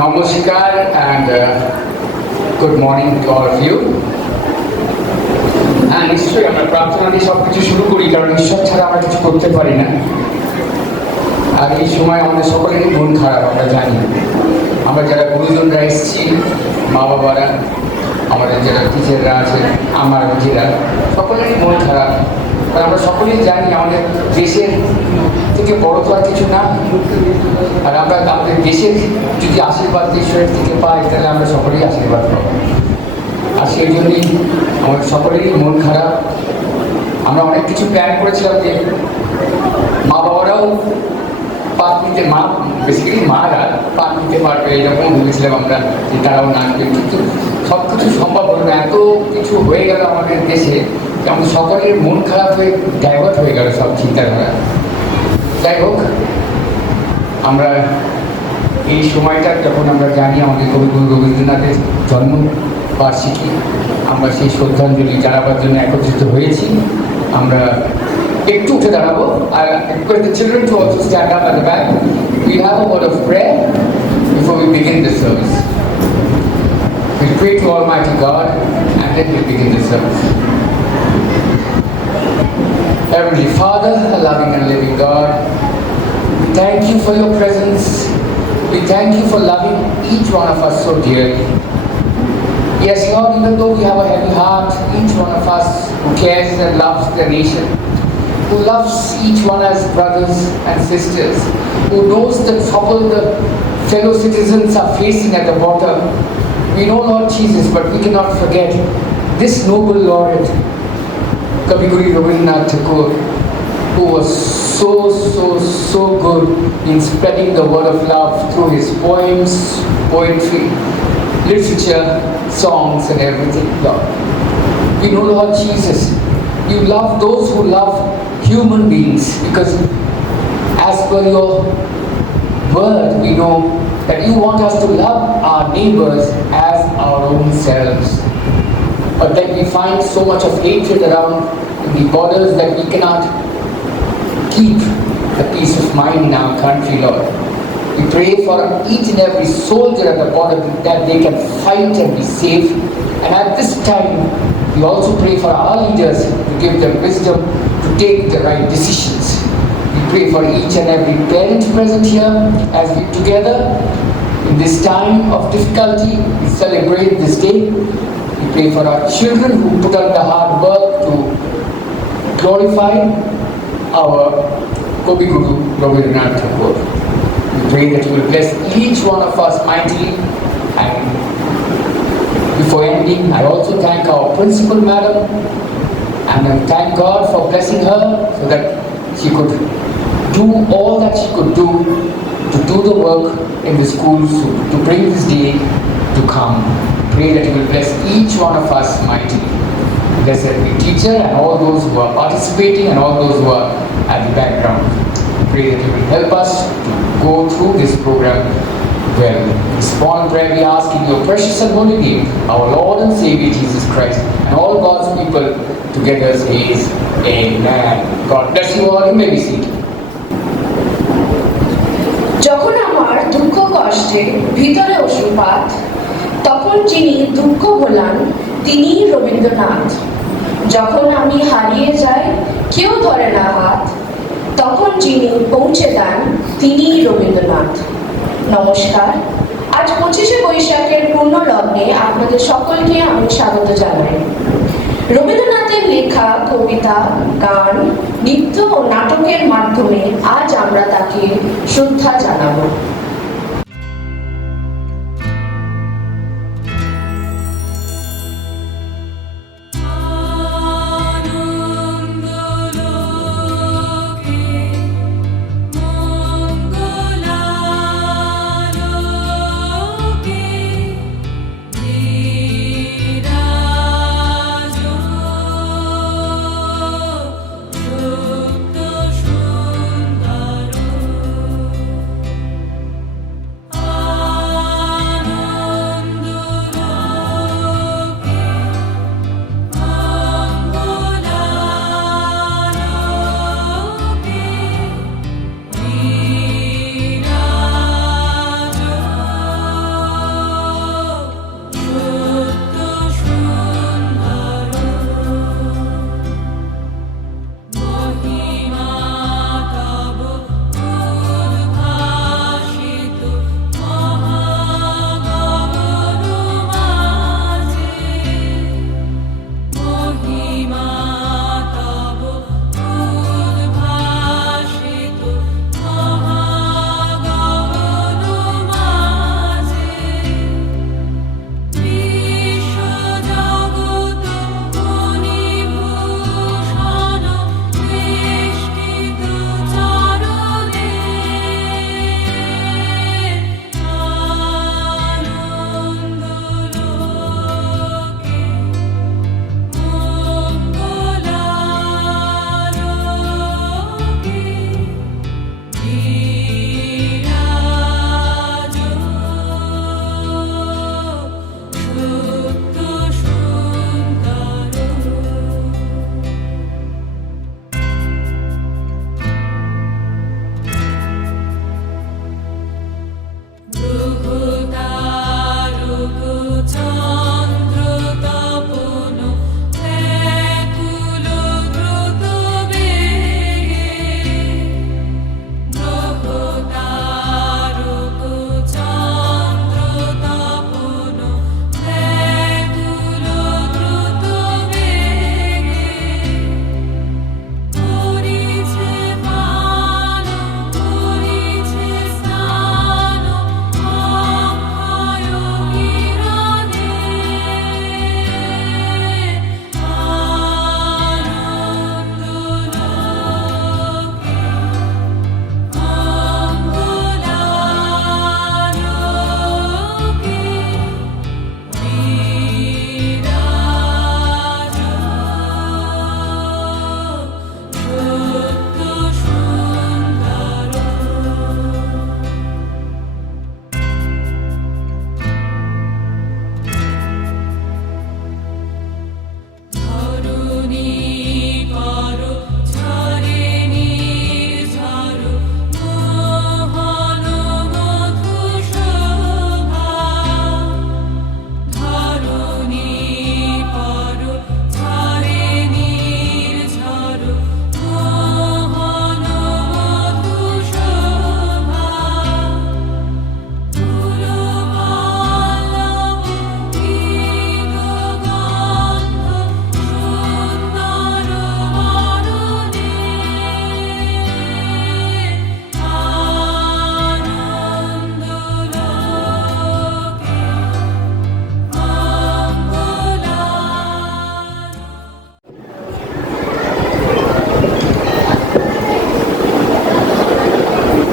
Namaskar and good morning to all of you. হ্যাঁ নিশ্চয়ই আমরা প্রার্থনা দিয়ে সব কিছু শুরু করি, কারণ ঈশ্বর ছাড়া আমরা কিছু করতে পারি না। আর এই সময় আমাদের সকলেরই মন খারাপ, আমরা জানি। আমরা যারা গুরুজনরা এসেছি, মা বাবারা, আমাদের যারা টিচাররা আছে, আমার নিজেরা, সকলেরই মন খারাপ। আর আমরা সকলেই জানি আমাদের দেশের থেকে বড় তো আর কিছু না। আর আমরা আমাদের দেশের যদি আশীর্বাদ ঈশ্বরের থেকে পাই, তাহলে আমরা সকলেই আশীর্বাদ পাবো। আর সেই জন্যই আমাদের সকলেরই মন খারাপ। আমরা অনেক কিছু প্ল্যান করেছিলাম যে মা বাবারাও পাঠ নিতে, বেসিক্যালি মারা পাঠ নিতে পারবে, এরকম ভেবেছিলাম আমরা যে তারাও নাচবে। কিন্তু সব কিছু সম্ভব হলো না, এত কিছু হয়ে গেল আমাদের দেশে, আমাদের সকলের মন খারাপ হয়ে ডাইভার্ট হয়ে গেল সব চিন্তাধারা। যাই হোক, আমরা এই সময়টা যখন আমরা জানি আমাদের কবিগুরু রবীন্দ্রনাথের জন্মবার্ষিকী, আমরা সেই শ্রদ্ধাঞ্জলি জানাবার জন্য একত্রিত হয়েছি। আমরা একটু উঠে দাঁড়াবো। আর request the children to also stand up at the back. We have a word of prayer before we begin the service. We pray to Almighty God and then we begin the service. Heavenly Father, a loving and living God, we thank you for your presence. We thank you for loving each one of us so dearly. Yes, Lord, even though we have a heavy heart, each one of us who cares and loves the nation, who loves each one as brothers and sisters, who knows the trouble the fellow citizens are facing at the border. We know, Lord Jesus, but we cannot forget this noble laureate, Kabiguri Rabindranath Tagore, who was so good in spreading the word of love through his poems, poetry, literature, songs and everything, Lord. We know, Lord Jesus, you love those who love human beings, because as per your word, we know that you want us to love our neighbors as our own selves. But then we find so much of hatred around in the borders that we cannot keep the peace of mind in our country, Lord. We pray for each and every soldier at the border that they can fight and be safe. And at this time, we also pray for our leaders to give them wisdom to take the right decisions. We pray for each and every parent present here as we together in this time of difficulty, we celebrate this day. We pray for our children who put out the hard work to glorify our Kabiguru Rabindranath Tagore. We pray that you will bless each one of us mightily. And before ending, I also thank our principal madam, and I thank God for blessing her so that she could do all that she could do to do the work in the schools to bring this day to come. Pray that you will bless each one of us mightily. Bless every teacher and all those who are participating and all those who are at the background. Pray that you will help us to go through this program well. This small prayer we ask in your precious and holy name, our Lord and Savior Jesus Christ, and all God's people together says, Amen. God bless you all. You may be seated. যখন আমার দুঃখ কষ্টে ভিতরে অশ্রুপাত, তখন যিনি দুঃখ ভোলান তিনি রবীন্দ্রনাথ। যখন আমি হারিয়ে যাই, কেউ ধরে না হাত, তখন যিনি পৌঁছে দেন তিনি রবীন্দ্রনাথ। নমস্কার। আজ 25শে বৈশাখের পূর্ণ লগ্নে আপনাদের সকলকে আমি স্বাগত জানাই। রবীন্দ্রনাথের লেখা কবিতা, গান, নৃত্য ও নাটকের মাধ্যমে আজ আমরা তাকে শ্রদ্ধা জানাবো।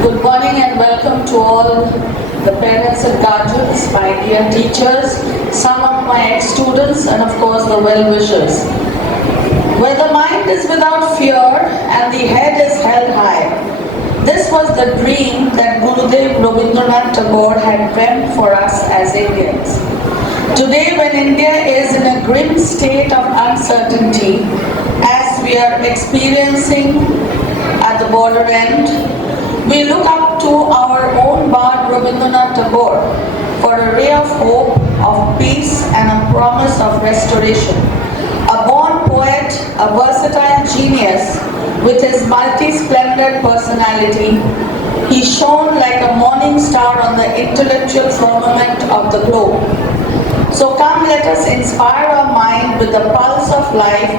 Good morning and welcome to all the parents and guardians, my dear teachers, some of my ex-students and of course the well-wishers. Where the mind is without fear and the head is held high. This was the dream that Gurudev Rabindranath Tagore had dreamt for us as Indians. Today when India is in a grim state of uncertainty as we are experiencing at the border end, we look up to our own Bard Rabindranath Tagore for a ray of hope, of peace and a promise of restoration. A born poet, a versatile genius with his multi-splendid personality, he shone like a morning star on the intellectual firmament of the globe. So come let us inspire our mind with the pulse of life,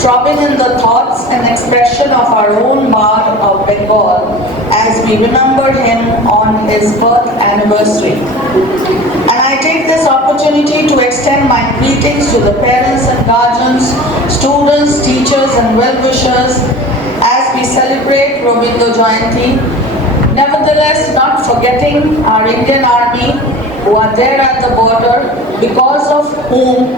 throbbing in the thoughts and expression of our own Bard of Bengal as we remember him on his birth anniversary. And I take this opportunity to extend my greetings to the parents and guardians, students, teachers and well-wishers as we celebrate Rabindra Jayanti. Nevertheless, not forgetting our Indian Army who are there at the border, because of whom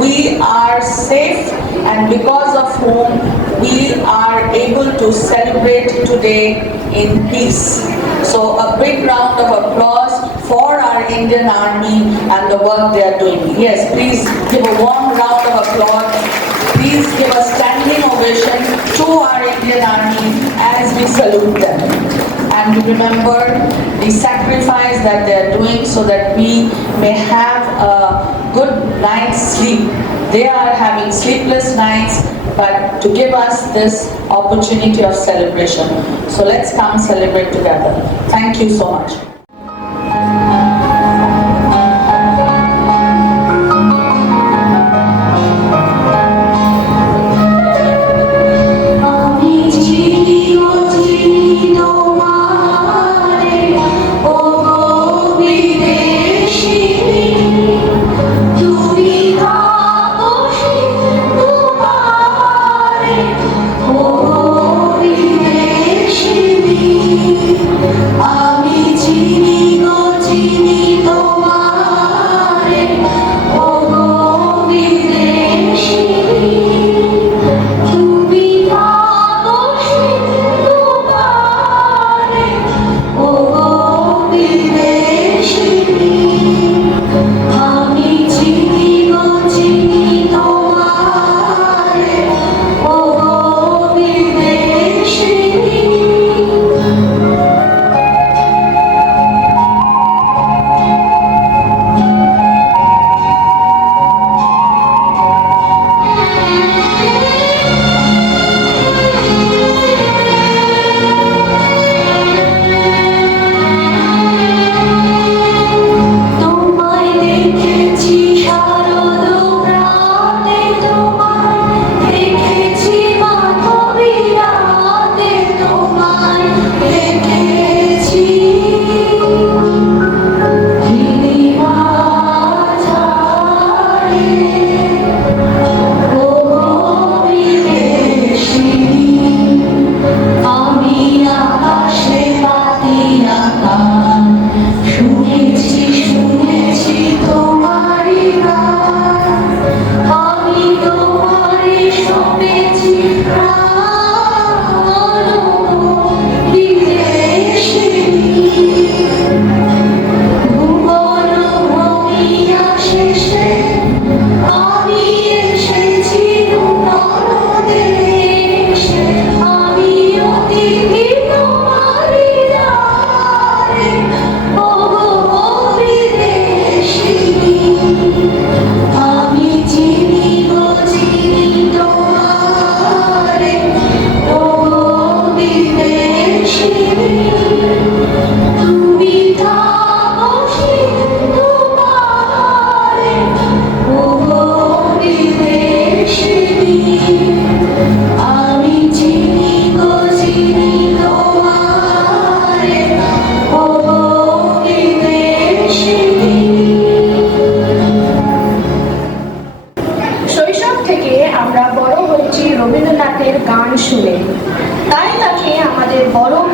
we are safe and because of whom we are able to celebrate today in peace. So a big round of applause for our Indian Army and the work they are doing. Yes, please give a warm round of applause. Please give a standing ovation to our Indian Army as we salute them. And remember the sacrifice that they are doing so that we may have a good night's sleep. They are having sleepless nights, but to give us this opportunity of celebration. So let's come celebrate together. Thank you so much. আমি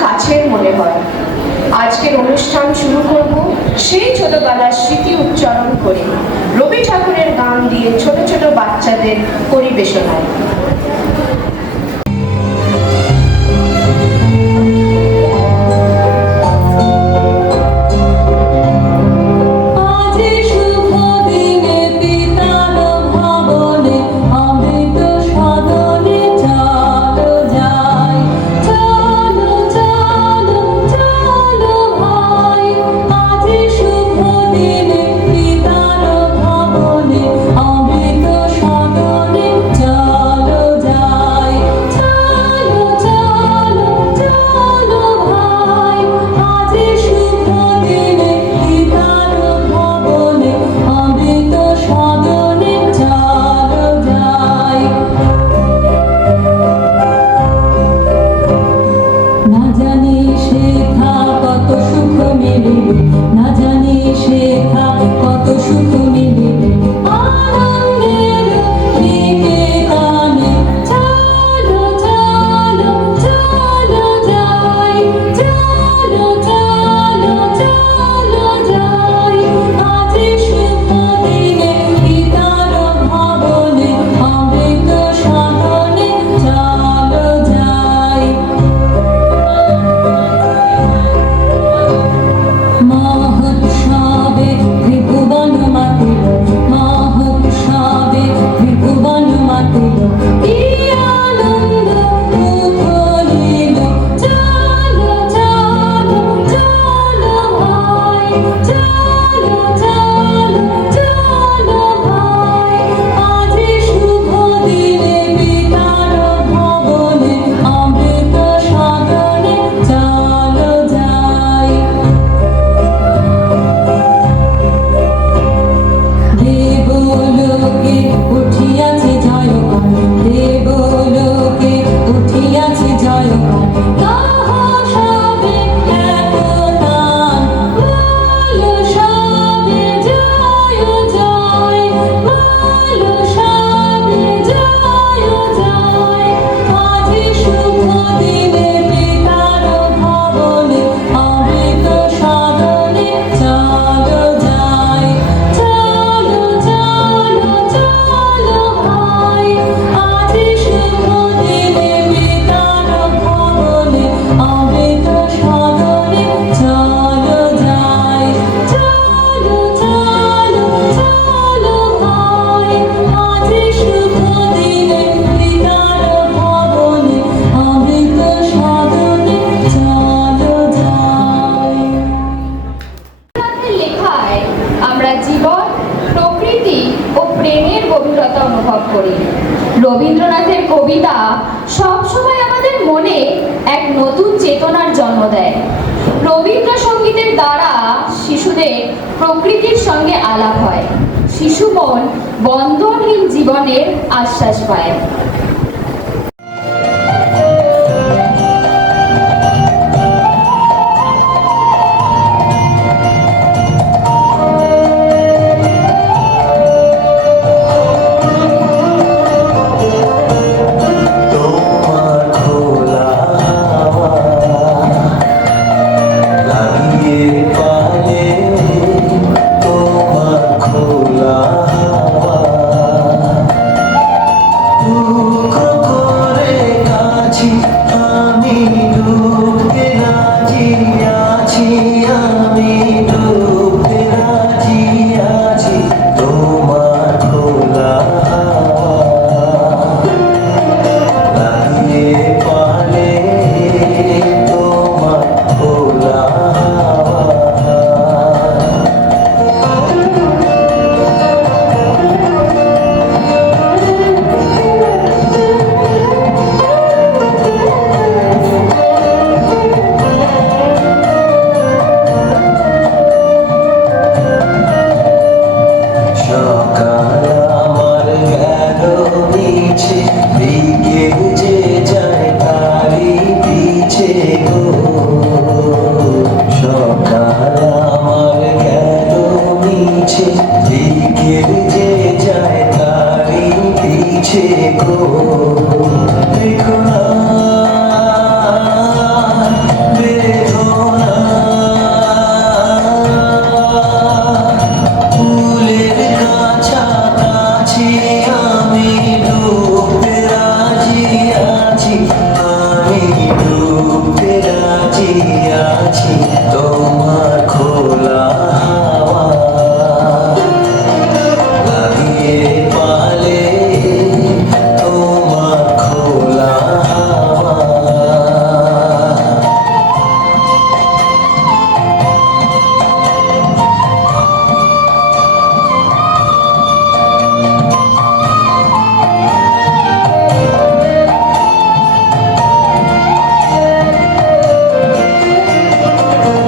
কাছের মনে হয়। আজকের অনুষ্ঠান শুরু করব সেই ছোটবেলার স্মৃতি উচ্চারণ করে রবি ঠাকুরের গান দিয়ে ছোট ছোট বাচ্চাদের পরিবেশনায়। রবীন্দ্রনাথের কবিতা সবসময় আমাদের মনে এক নতুন চেতনার জন্ম দেয়। রবীন্দ্রসঙ্গীতের দ্বারা শিশুদের প্রকৃতির সঙ্গে আলাপ হয়, শিশু মন বন্ধনহীন জীবনের আশ্বাস পায়। খোলা হাওয়া আছি তোমার খোলা হাওয়া লাগিয়ে পালে তোমার খোলা হাওয়া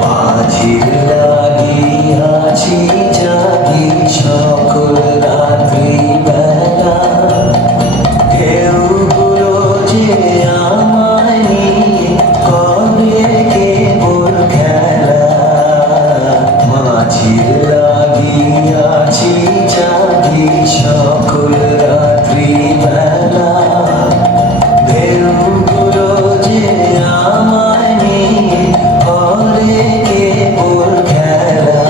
মাঝি লাগিয়াছি জাগি সকল রাত্রি বেলা ঢেউগুলো যে আমায় নিয়ে করে কেবল খেলা মাঝি লাগিয়াছি জাগি সকল রাত্রি বেলা ঢেউগুলো যে আমায় নিয়ে করে কেবল খেলা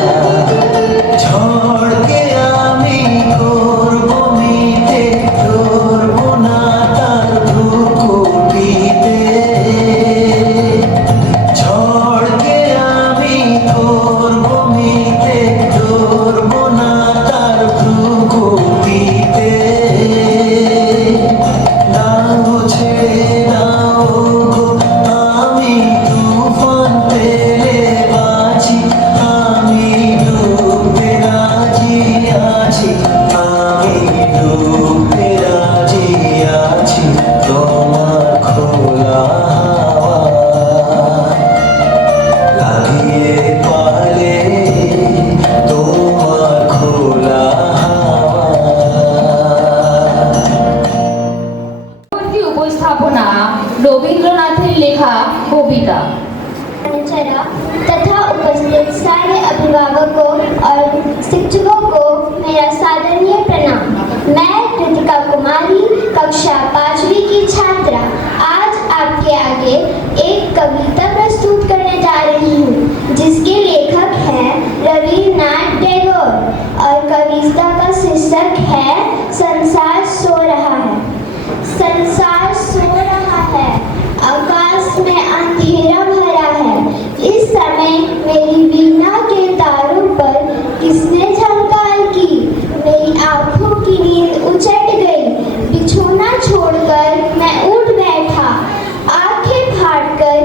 ঝড়কে আমি করব মিটে ধরব না তার ভ্রুকুটিতে ঝড়কে আমি করব মিটে ধরব না তার ভ্রুকুটিতে নাও ছেড়ে নাও গো আমি তুফান পেলে বাঁচি আমি ডুবতে রাজি আছি আমি ডুবতে রাজি আছি তোমার খোলা হাওয়া লাগিয়ে পালে তোমার খোলা হাওয়া পরবর্তী উপস্থাপনা রবীন্দ্রনাথের লেখা কবিতা। अनुचरा तथा उपस्थित सारे अभिभावकों और शिक्षकों को मेरा सादरणीय प्रणाम। मैं कृतिका कुमारी कक्षा 5वीं की छात्रा आज आपके आगे एक कविता प्रस्तुत करने जा रही हूँ जिसके लेखक हैं रविन्द्रनाथ टैगोर और कविता का शीर्षक है संसार सो रहा है। संसार सो रहा है, आकाश में अंधेरा भरा है। इस समय मेरी वीणा के तारों पर किसने झनकार की? मेरी आंखों की नींद उचट गई। बिछोना छोड़कर मैं उठ बैठा, आंखें फाड़कर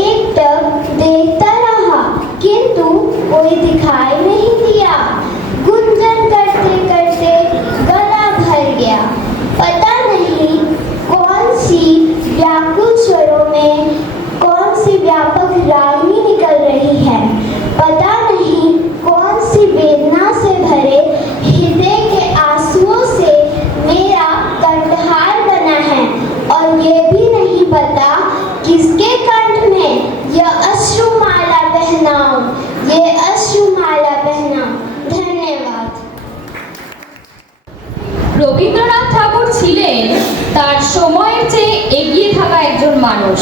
एकटक देखता रहा किंतु कोई दिखाई नहीं दिया। गुंजन करते करते गला भर गया। पता नहीं कौन सी व्याकुल स्वरों में कौन सी व्यापक रागनी निकल रही है। पता नहीं कौन सी वेदना से भरे हृदय के आंसुओं से मेरा कंठहार बना है और ये भी नहीं पता किसके कंठ में यह अश्रुमाला पहनाऊं, ये अश्रुमाला पहनाऊं। धन्यवाद। রবীন্দ্রনাথ ঠাকুর ছিলেন তার সময়ের চেয়ে এগিয়ে থাকা একজন মানুষ।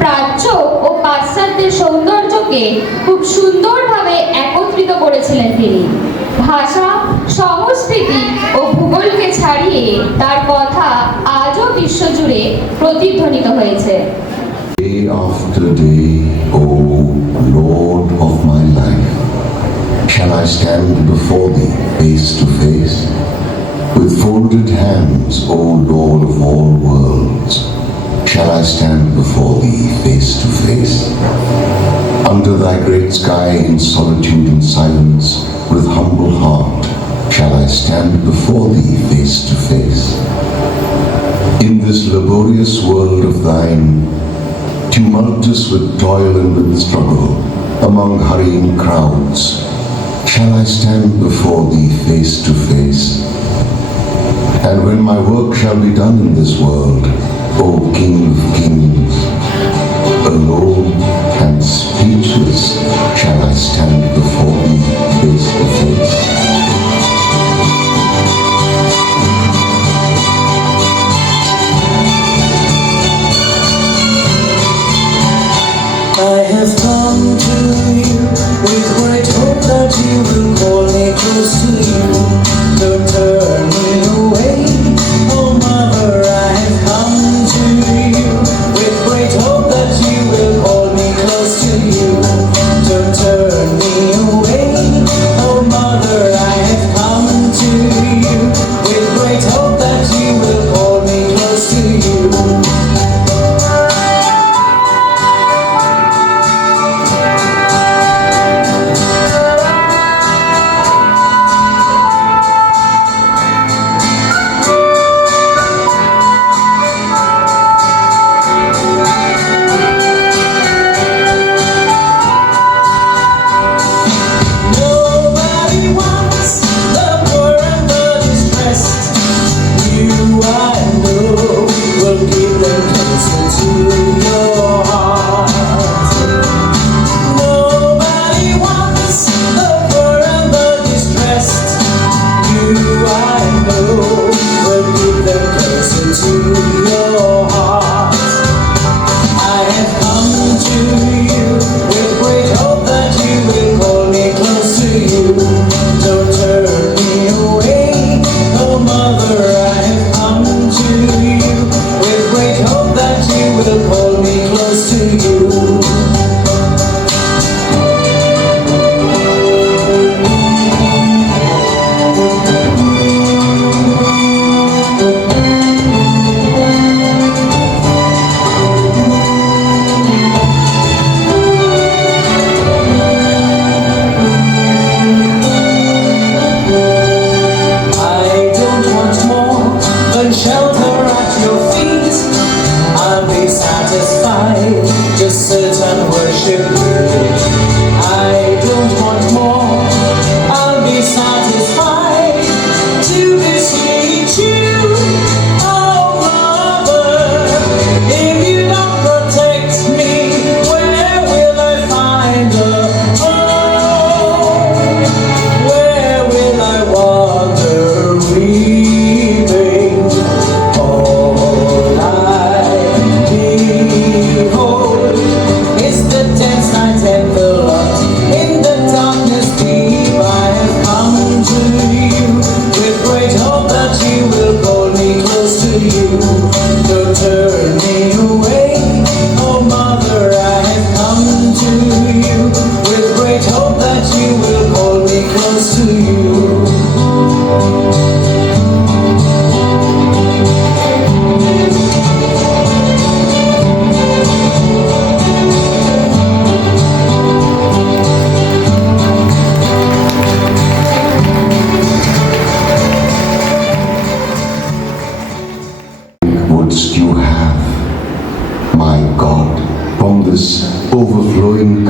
প্রাচ্য ও পাশ্চাত্যের সৌন্দর্যকে খুব সুন্দরভাবে একত্রিত করেছিলেন তিনি। ভাষা, সংস্কৃতি ও ভূগোলকে ছাড়িয়ে তার কথা আজও বিশ্বজুড়ে প্রতিধ্বনিত হয়েছে। Day after day, O Lord of my life, shall I stand before thee face to face? With folded hands, O Lord of all worlds, shall I stand before thee face to face? Under thy great sky in solitude and silence, with humble heart, shall I stand before thee face to face? In this laborious world of thine, tumultuous with toil and with struggle, among hurrying crowds, shall I stand before thee face to face? And when my work shall be done in this world, O King of Kings, alone and speechless shall I stand before thee face to face. I have come to you with great hope that you will call me close to you. Don't turn me away, oh mother. I have come to you with great hope that you will call me close to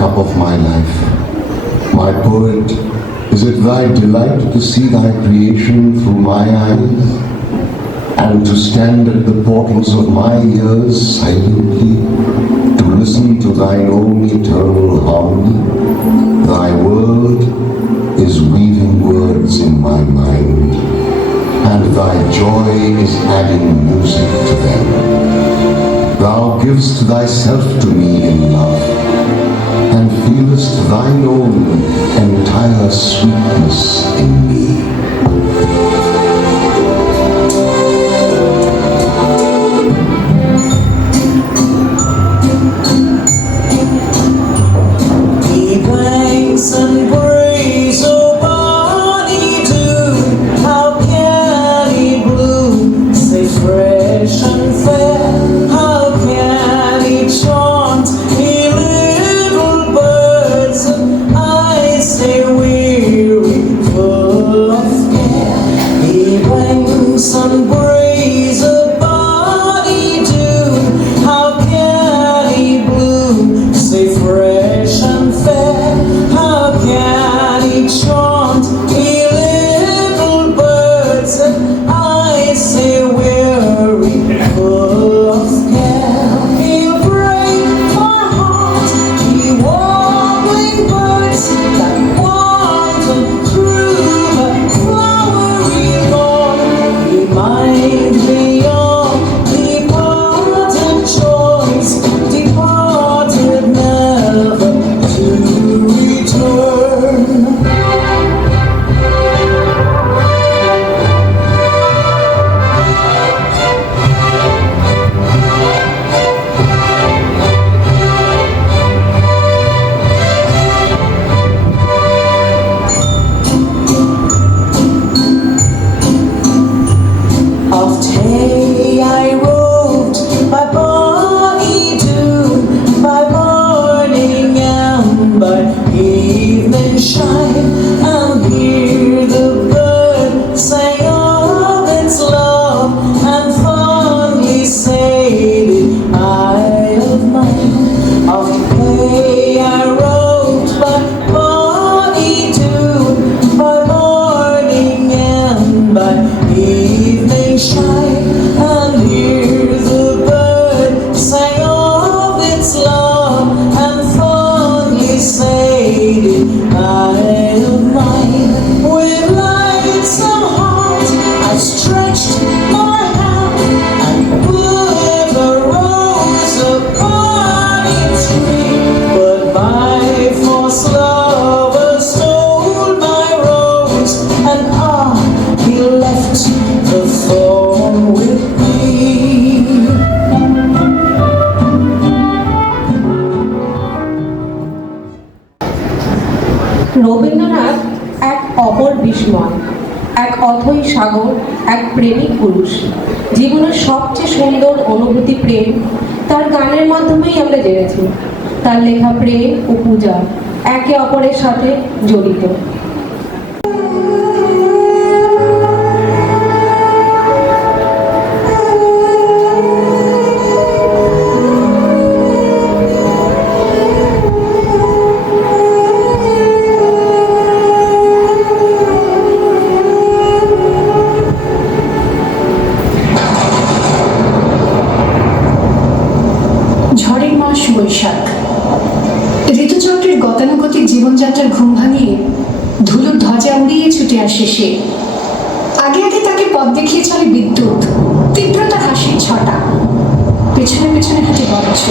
cup of my life. My poet, is it thy delight to see thy creation through my eyes, and to stand at the portals of my ears silently, to listen to thine own eternal harmony? Thy word is weaving words in my mind, and thy joy is adding music to them. Thou givest thyself to me in love, and feelest thine own entire sweetness in me. Give thanks and praise, O bonny dew, how can he bloom, say fresh and fair, how can he chaunt, he little birds, I say weary, full of care. Give thanks and praise, O bonny dew, how can he bloom, say fresh and fair, how can he chaunt, he little birds, I say weary, full of care. He'll break my heart, ye warbling birds that wander through the flowery lawn. Remind me of departed joys, departed never to return. Oft hey I roved by bonny dew, by morning and by evening shine, and hear the bird sing of its love, and fondly say the eye of mine. Oft hey I roved by bonny dew, by morning and by evening shine, and hear the bird sing of its love, and fondly say the eye of mine. With lightsome heart I stretched my hand and put a rose upon its tree, but by force lover stole my rose, and he left the thorn with me. Rabindranath এক অপর বিস্ময়, এক অথৈ সাগর, এক প্রেমিক পুরুষ। জীবনের সবচেয়ে সুন্দর অনুভূতি প্রেম, তার গানের মাধ্যমেই আমরা জেনেছি। তার লেখা প্রেম ও পূজা একে অপরের সাথে জড়িত। ঝড়ের মাস বৈশাখ। ঋতুচক্রের গতানুগতিক জীবনযাত্রার ঘুম ভাঙিয়ে ধুলোর ধ্বজা উড়িয়ে ছুটে আসে সে। আগে আগে তাকে পথ দেখিয়ে চলে বিদ্যুৎ, তীব্রতা হাসির ছটা। পেছনে পেছনে হাঁটে বজ্র,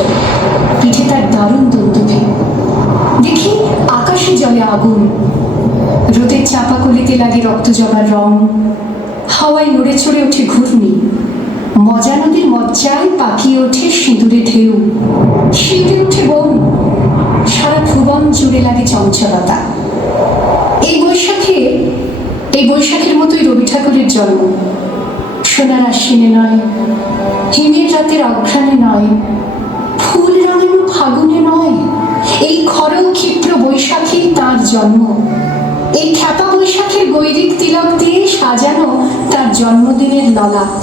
পিঠে তার দারুণ দুন্দুভি। দেখি আকাশে জলে আগুন, রোদের চাপাকলিতে লাগে রক্ত জবার রং। হাওয়ায় নড়ে চড়ে ওঠে ঘূর্ণি, মজা নদীর মজ্জায় পাকিয়ে ওঠে সিঁদুরে ঢেউ। শীতে উঠে বন, সারা ভুবন জুড়ে লাগে চঞ্চলতা। এই বৈশাখের মতোই রবি ঠাকুরের জন্ম। সোনার আশ্বিনে নয়, হিমের রাতের অঘ্রাণে নয়, ফুল রঙের ফাগুনে নয়, এই খরং ক্ষিপ্র বৈশাখেই তার জন্ম। এই খ্যাপা বৈশাখের গৈরিক তিলক দিয়ে সাজানো তার জন্মদিনের ললাট।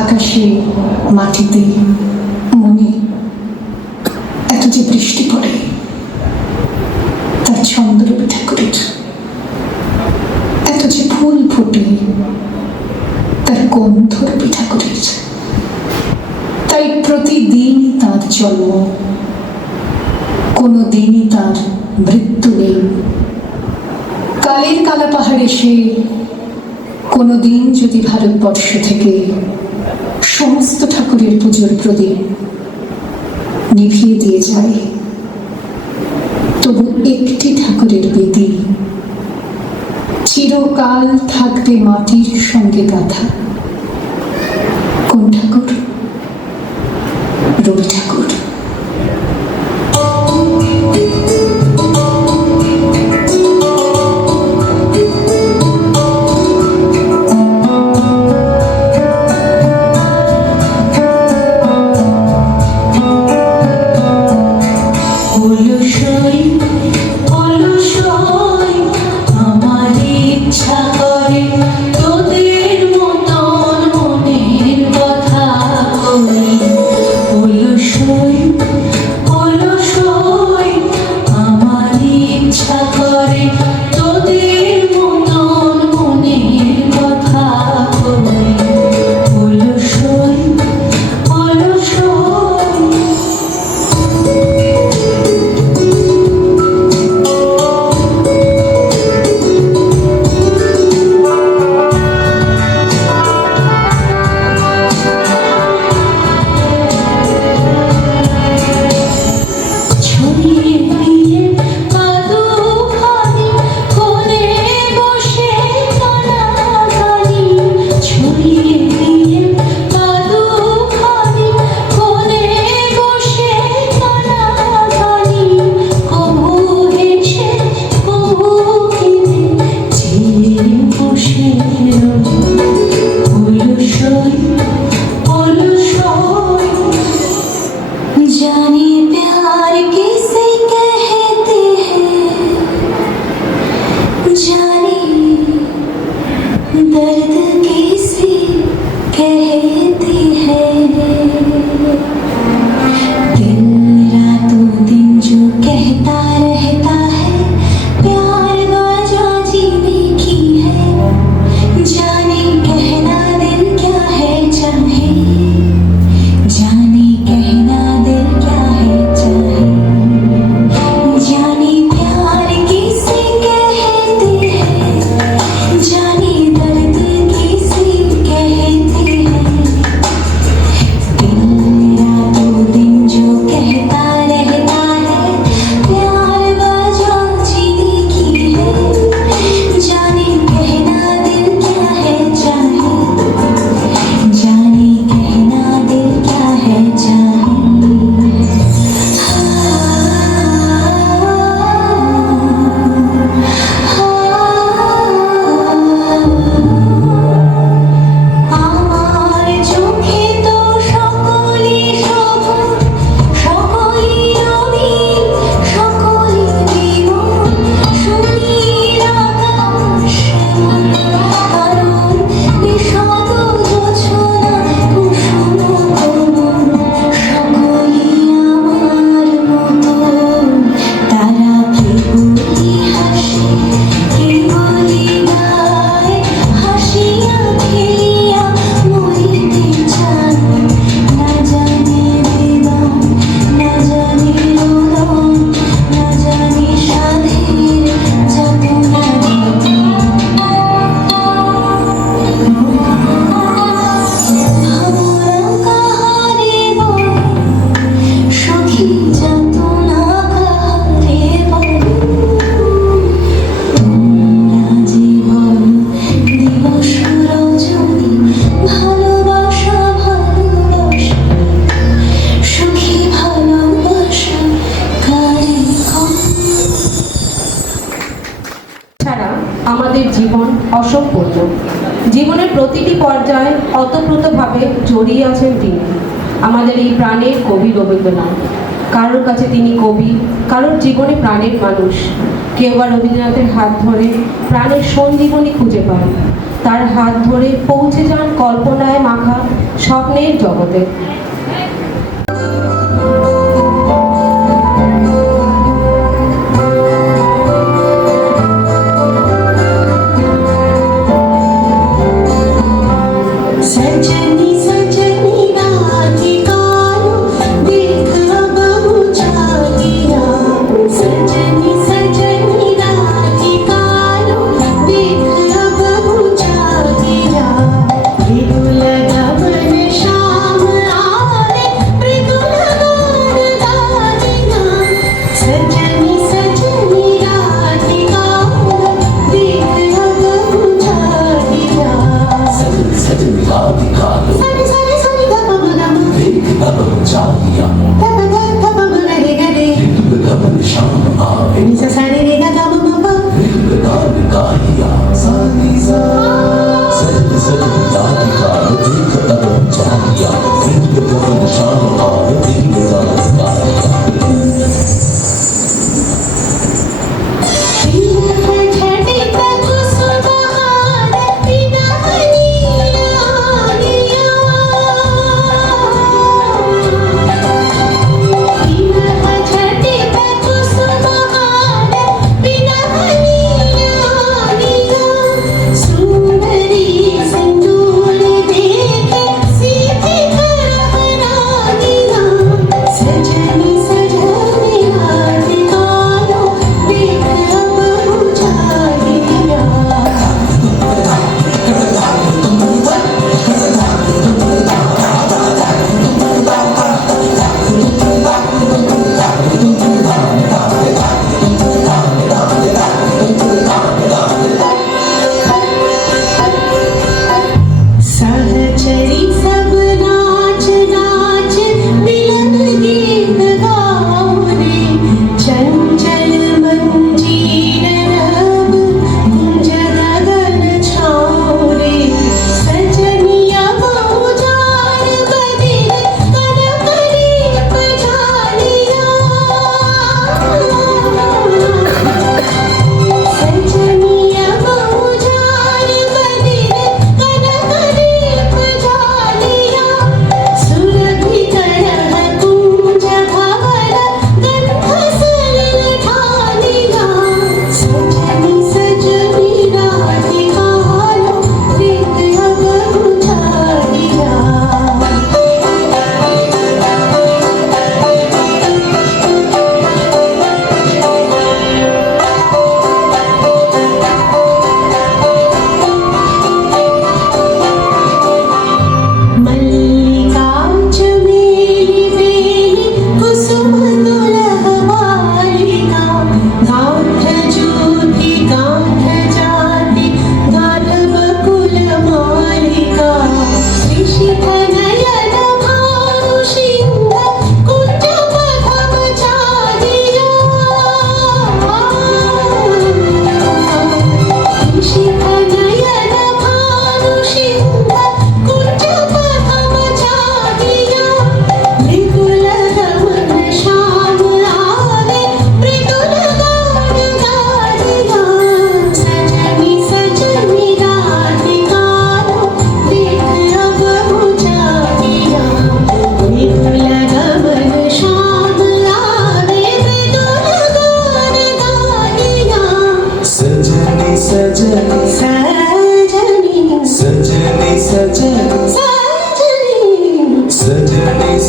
আকাশে মাটিতে মনে এত যে বৃষ্টি পড়ে তার ছন্দ রবি ঠাকুরের, এত যে ফুল ফোটে তার গন্ধ রবি ঠাকুরের। তাই প্রতিদিনই তার জন্ম, কোনো দিনই তার মৃত্যু নেই। কালের কালা পাহাড়ে সে কোনো দিন যদি ভারতবর্ষ থেকে সমস্ত ঠাকুরের পুজোর প্রদীপ নিভিয়ে দিয়ে যায়, তবু একটি ঠাকুরের বেদি চিরকাল থাকবে মাটির সঙ্গে গাঁথা। কোন ঠাকুর? রবি ঠাকুর। जाने दर्द গুরুত্বপূর্ণ। জীবনের প্রতিটি পর্যায়ে অতপ্রতভাবে জড়িয়ে আছেন তিনি, আমাদের এই প্রাণের কবি রবীন্দ্রনাথ। কারোর কাছে তিনি কবি, কারোর জীবনে প্রাণের মানুষ। কেউ বা রবীন্দ্রনাথের হাত ধরে প্রাণের সঞ্জীবনী খুঁজে পান, তার হাত ধরে পৌঁছে যান কল্পনায় মাখা স্বপ্নের জগতে। सजनी सजनी राधिकारो देख बहु जागिया सजनी सजनी राधिकारो देख बहु जागिया मृदुल गमन श्याम आवे मृदुल गान गागिया सजनी सजनी राधिकारो देख बहु जागिया सजनी राधिकारो सरे सरे सरे गम गम देख बहु जागिया गम रे रे मृदुल गमन श्याम आवे नि सा रे रे गम गम मृदुल गान गाहिया सजनी सजनी राधिकारो देख बहु जागिया मृदुल गमन श्याम आवे मृदुल गान गाहिया छठे तक सुबहार बिना नीलिया छठे तक सुबहार बिना नीलिया सुंदरी संजूर देखे सीधे करहना दिया सजनी सजनी राधिकारो देख बहु जागिया सहचरी सब नाच नाच मिलन गीत गाओ रे चंचल मंजीर रब कुंज गगन छाओ रे सजनिया बहु जार बदिल कर करे पझालिया सजनिया बहु जार बदिल कर करे पझालिया सुरभि करह कुंज भवर गंध सलिल ठालिया सजनी सजनी राधिकारो देख बहु जागिया मल्लिका चमेली बेली कुसुम दुलह मालिका गांठ ज्योति गांठ जाति गांठ बकुल मालिका ऋषिक नयन भानु सिंह कुंज पथम चालिया ऋषिक नयन भानु सिंह कुंज पथम चालिया मृदुल गमन श्याम आवे मृदुल गान गाहिया सजनी सजनी राधिकारो देख बहु जागिया मृदुल गमन श्याम आवे मृदुल गान गाहिया सजनी सजनी सजनी सजनी सजनी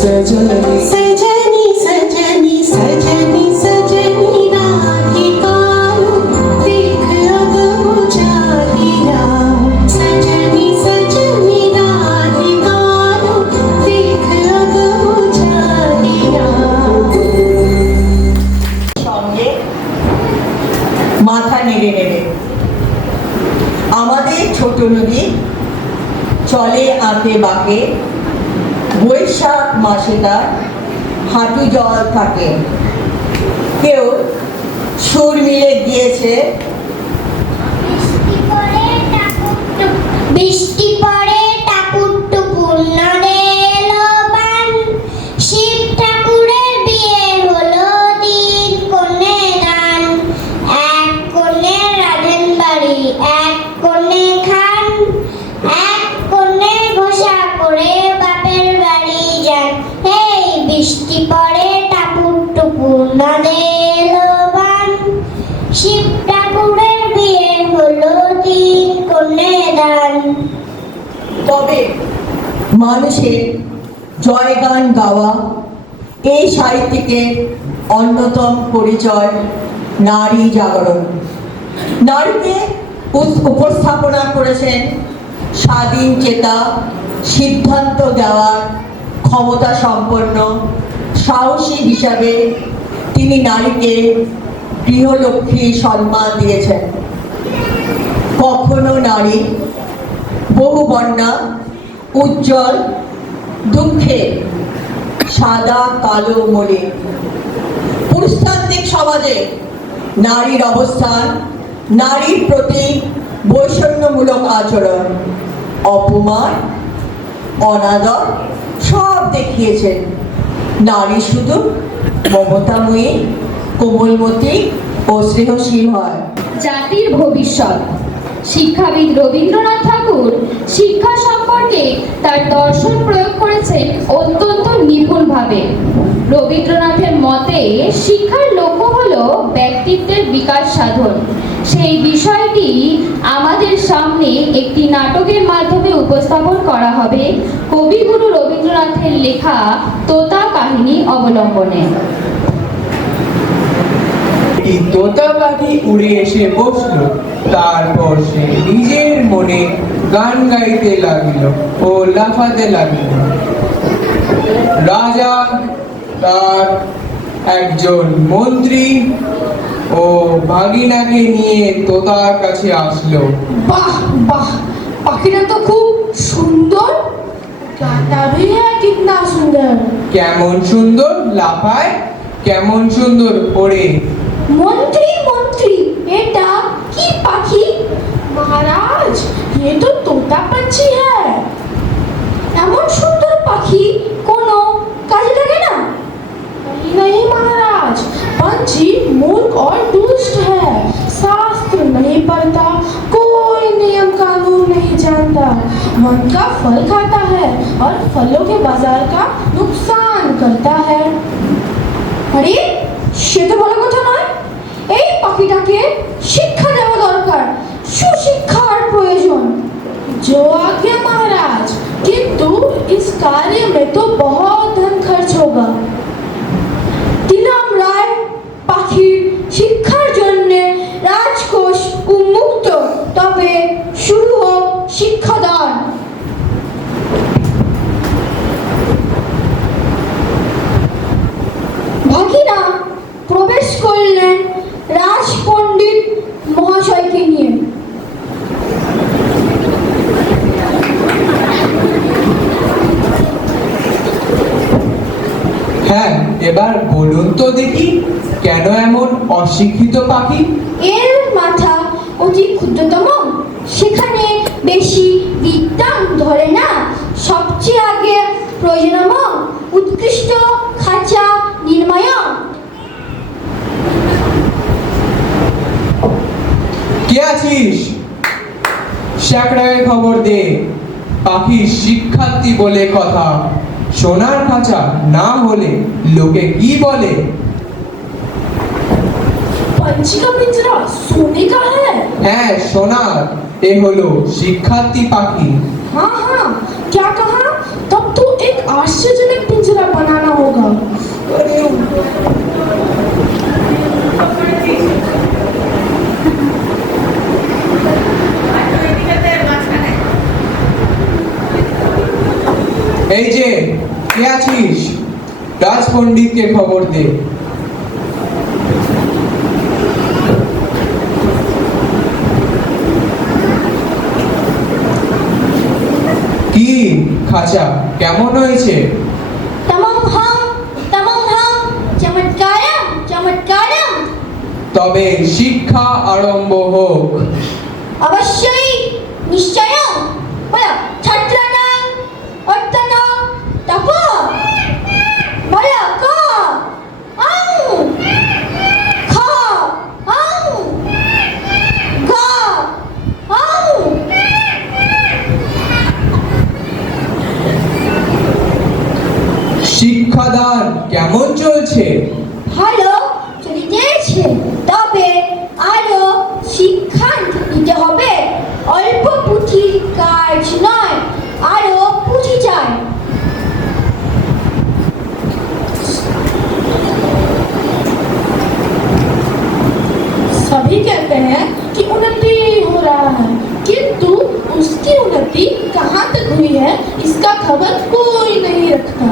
सजनी सजनी सजनी सजनी सजनी राधिकारो देख बहु जागिया सजनी सजनी राधिकारो देख बहु जागिया সঙ্গে মাথা নেড়ে নেড়ে আমাদের ছোট নদী চলে আঁকে বাঁকে বৈশাখ মাসে তার হাঁটু জল থাকে কেউ সুর মিলে গিয়েছে বৃষ্টি করে ডাকুক জানান। তবে মানুষের জয়গান গাওয়া এই সাহিত্যিকের অন্যতম পরিচয় নারী জাগরণ। নারীকে উপস্থাপনা করেছেন স্বাধীন চেতা, সিদ্ধান্ত দেওয়ার ক্ষমতা সম্পন্ন সাহসী হিসাবে তিনি নারীকে গৃহলক্ষ্মী সম্মান দিয়েছেন। কখনো নারী বহুবর্ণা, উজ্জ্বল, দুঃখে সাদা কালো মলিন। পুরুষতান্ত্রিক সমাজে নারীর অবস্থান, নারীর প্রতি বৈষম্যমূলক আচরণ, অপমান, অনাদর সব দেখিয়েছেন। নারী শুধু মমতাময়ী, কোমলমতি ও স্নেহশীল হয়। জাতির ভবিষ্যৎ। শিক্ষাবিদ রবীন্দ্রনাথ ঠাকুর শিক্ষা সম্পর্কে তার দর্শন প্রয়োগ করেছেন অত্যন্ত নিপুণভাবে। রবীন্দ্রনাথের মতে শিক্ষার লক্ষ্য হলো ব্যক্তিত্বের বিকাশ সাধন। সেই বিষয়টি আমাদের সামনে একটি নাটকের মাধ্যমে উপস্থাপন করা হবে কবিগুরু রবীন্দ্রনাথের লেখা তোতা কাহিনী অবলম্বনে। একটি তোতা পাখি উড়ে এসে বসলো, তারপর সে নিজের মনে গান গাইতে লাগিল ও লাফাতে লাগিল। রাজা, তার একজন মন্ত্রী ও ভাগিনাকে নিয়ে তোতার কাছে আসলো। বাহ বাহ, পাখিটা তো খুব সুন্দর, গাটা भी है कितना सुंदर। কেমন সুন্দর লাফায়, কেমন সুন্দর ওড়ে। মন্ত্রী মন্ত্রী, এটা কি পাখি? মহারাজ, ये तो तोता पंछी है। এমন সুন্দর পাখি কোনো কাজে লাগে না? नहीं महाराज, पंछी मूर्ख और दुष्ट है, शास्त्र नहीं पढ़ता, कोई नियम कानून नहीं जानता, मन का फल खाता है और फलों के बाजार का नुकसान करता है। আরে, সে তো বড় কথা নয়। এই পাখিটাকে শিক্ষা দেওয়া দরকার, সুশিক্ষার প্রয়োজন। जो आज्ञा महाराज, किंतु इस कार्य में तो बहुत धन खर्च होगा। দিলাম রায়, পাখির শিক্ষার জন্য রাজকোষ উন্মুক্ত, তবে শুরু হোক শিক্ষাদান। ভাগিনা প্রবেশ করলেন রাজ পণ্ডিত মহাশয়কে নিয়ে। হ্যাঁ, এবার বলুন তো দেখি, কেন এমন অশিক্ষিত পাখি? এর মাথা অতি ক্ষুদ্রতম, সেখানে বেশি বিদ্যা ধরে না। সবচেয়ে আগে প্রয়োজনম উৎকৃষ্ট খাঁচা নির্মায়। কে আছিস? শ্যাকড়াকে খবর দে, পাখি শিক্ষার্থী বলে কথা, সোনার খাঁচা না হলে লোকে কি বলে? पंछी का पिंजरा सोने का है। হ্যাঁ, সোনার। এ হলো শিক্ষার্থী পাখি। हाँ हाँ, क्या कहा? तब तो एक आश्चर्यजनक पिंजरा बनाना होगा। अरे এই যে, কে আছিস? রাজ পণ্ডিতকে খবর দে। কি খাঁচা কেমন হয়েছে? तमाम हम चमत्कारम चमत्कारम। তবে শিক্ষা আরম্ভ হোক। অবশ্যই, নিশ্চয়। বলো ছাত্রগণ, অত্যন্ত তপ। বলো ক আং খ আং গ আং। শিক্ষাদান কেমন চলছে? ভালো চলিতেছে, তবে আরো শিক্ষা নিতে হবে। অল্প পুঁথির अभी कहाँ तक हुई है इसका खबर कोई नहीं रखता।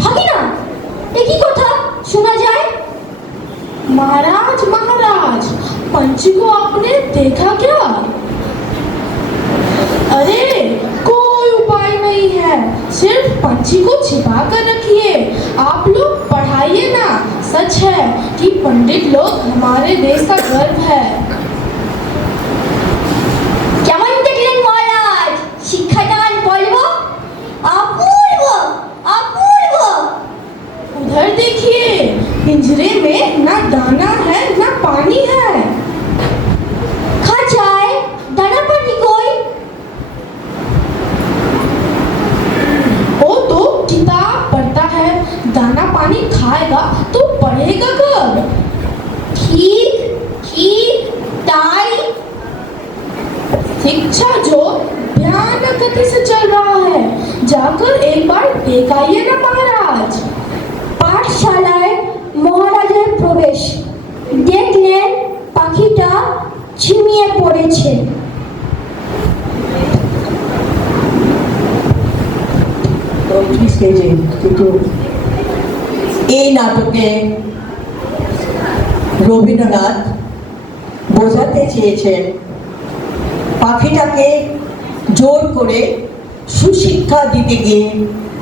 ভাগিনা একই কথা শোনা যায়। महाराज महाराज पंछी को आपने देखा क्या? अरे कोई उपाय नहीं है, सिर्फ पंछी को छिपा कर रखिए। आप लोग पढ़ाइए ना। सच है कि पंडित लोग हमारे देश का गर्व है। কেমন দেখলেন মহারাজ শিক্ষাদান পর্ব? অপূর্ব অপূর্ব। उधर देखिए, पिंजरे में ना दाना है ना पानी है। খাঁচায় দানা পানি কই? वो तो किताब पढ़ता है, दाना पानी खाएगा तो पढ़ेगा कब? ঠিক ঠিক তাই। शिक्षा जो भयानक गति से चल रहा है, जाकर एक बार देख आइए ना महाराज। পাঠশালায় মহারাজের প্রবেশ, দেখলেন পাখিটা ঝিমিয়ে পড়েছে। স্টেজে কিন্তু এই নাটকে রবীন্দ্রনাথ বোঝাতে চেয়েছেন পাখিটাকে জোর করে সুশিক্ষা দিতে গিয়ে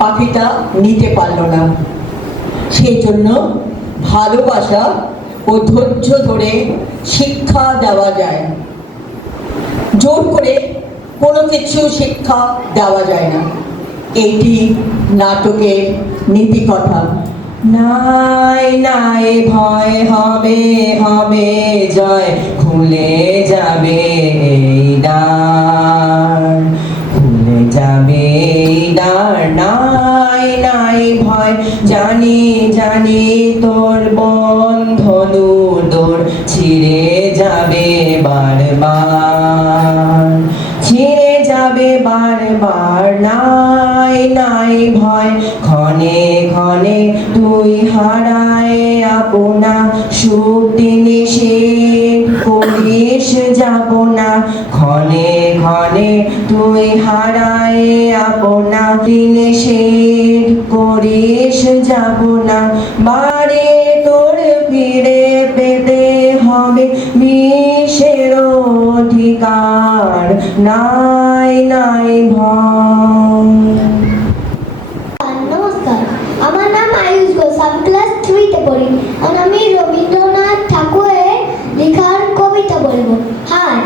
পাখিটা নিতে পারল না, সেই জন্য ভালোবাসা ও ধৈর্য ধরে শিক্ষা দেওয়া যায়, জোর করে কোনো কিছু শিক্ষা দেওয়া যায় না। এইটি নাটকের নীতি কথা। নাই নাই ভয় হবে হবে জয়, খুলে যাবে এই দ্বার, খুলে যাবে এই দ্বার। নাই নাই ভয়, জানি জানি তোর বন্ধনু দূর ছিঁড়ে যাবে বারবার, ছিঁড়ে যাবে বারবার। নাই নাই ভয়, ক্ষণে ক্ষণে তুই হারায় আপনা, সুখ দিনে সে করিস যাব না। ক্ষণে ক্ষণে তুই হারায় আপনা, দিনে সে করিস যাব না। বারে তোর ফিরে পেতে হবে বিষের অধিকার, নাই নাই ভয়। নমস্কার, আমার নাম আয়ুষ ঘোষ, আমি ক্লাস 3-তে পড়ি। আর আমি রবীন্দ্রনাথ ঠাকুরের লেখার কবিতা বলবো। হাট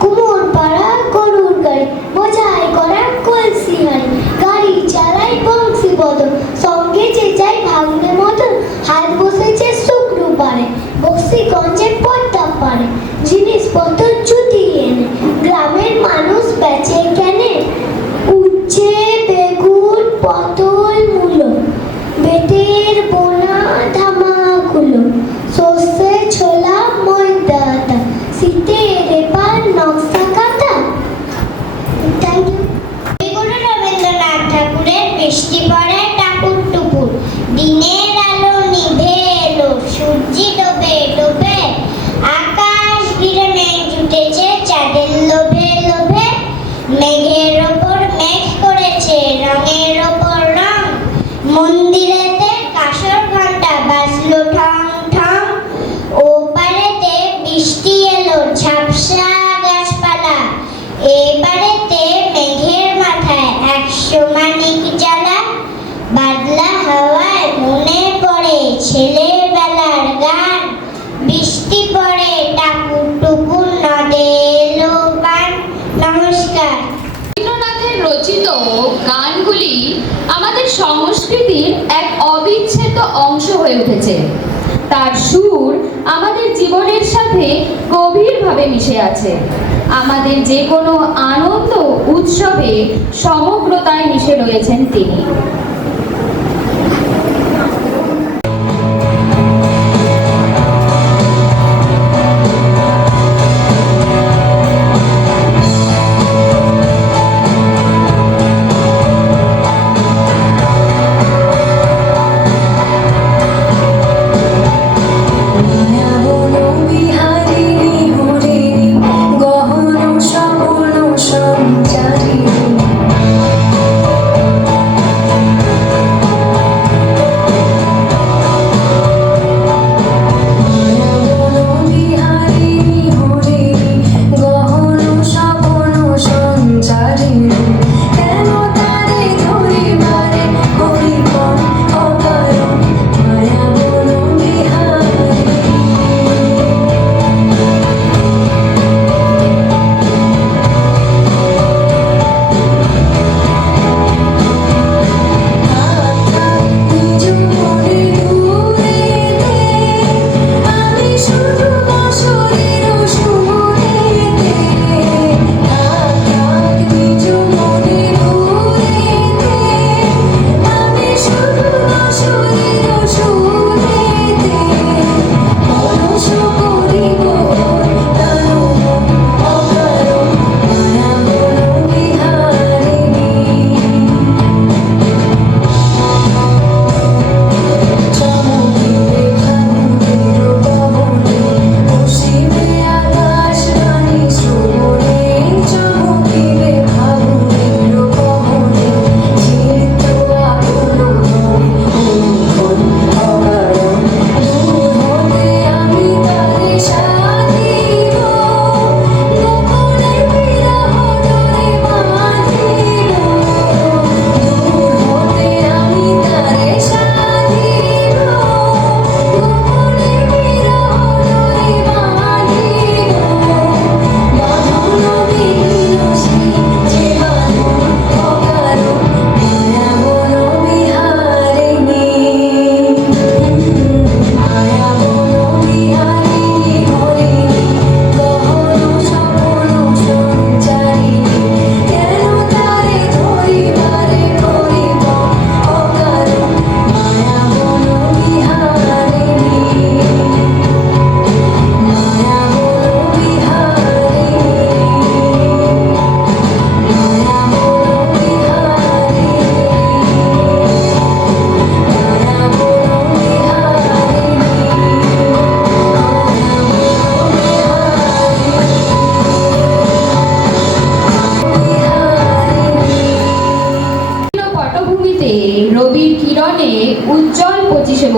কুমোর পাড়া গরুর গাড়ি, বোঝাই করা কলসি হাড়ি, গাড়ি চালাই বংশী বদল, সঙ্গে চেঁচাই ভাগ্নে মতন, হাত বসেছে শুক্র পারে, বক্সিগঞ্জে পদ্মা পারে, জিনিসপত্র জুতিয়ে এনে, গ্রামের মানুষ বেচে কেনে, উচ্ছে বেগুন পটল মূলো, বেতের বোনা ধামাগুলো, সর্ষে ছোলা ময়দা আটা, শীতের এবার নকশা কাটা। Thank you. এগুলো রবীন্দ্রনাথ ঠাকুরের বৃষ্টি পড়ে টাপুর টুপুর, দিনের আলো নিভে এলো, সূর্যি ডোবে ডোবে, আকাশ ঘিরে মেঘ জুটেছে চাঁদের লোভে লোভে, মেঘের ওপর মেঘ করেছে রঙের ওপর রং, মন্দিরেতে কাঁসর ঘন্টা বাজলো ঠং ঠং, ও পারেতে বৃষ্টি এলো ঝাপসা গাছপালা, এবারেতে মেঘের মাথায় 100 মানিক জ্বালা, বাদলা হাওয়ায় মনে পড়ে ছেলেবেলার গান, বৃষ্টি পড়ে টাপুর টুপুর নদে এলো বান। নমস্কার। রবীন্দ্রনাথের রচিত গানগুলি আমাদের সংস্কৃতির এক অবিচ্ছেদ্য অংশ হয়ে উঠেছে। তার সুর আমাদের জীবনের সাথে গভীরভাবে মিশে আছে। আমাদের যে কোনো আনন্দ উৎসবে সমগ্রতায় মিশে রয়েছেন তিনি।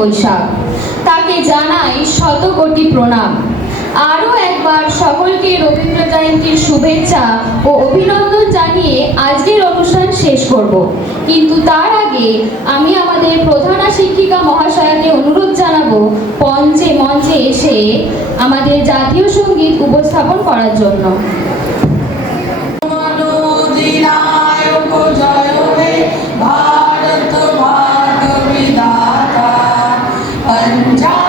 বৈশাখ। তাকে জানাই শত কোটি প্রণাম। আরও একবার সকলকে রবীন্দ্র জয়ন্তীর শুভেচ্ছা ও অভিনন্দন জানিয়ে আজকের অনুষ্ঠান শেষ করব। কিন্তু তার আগে আমি আমাদের প্রধানা শিক্ষিকা মহাশয়াকে অনুরোধ জানাবো মঞ্চে এসে আমাদের জাতীয় সঙ্গীত উপস্থাপন করার জন্য। মনোদিনায়ক জয় হে ভারত ভাগ্য বিধাতা পঞ্জাব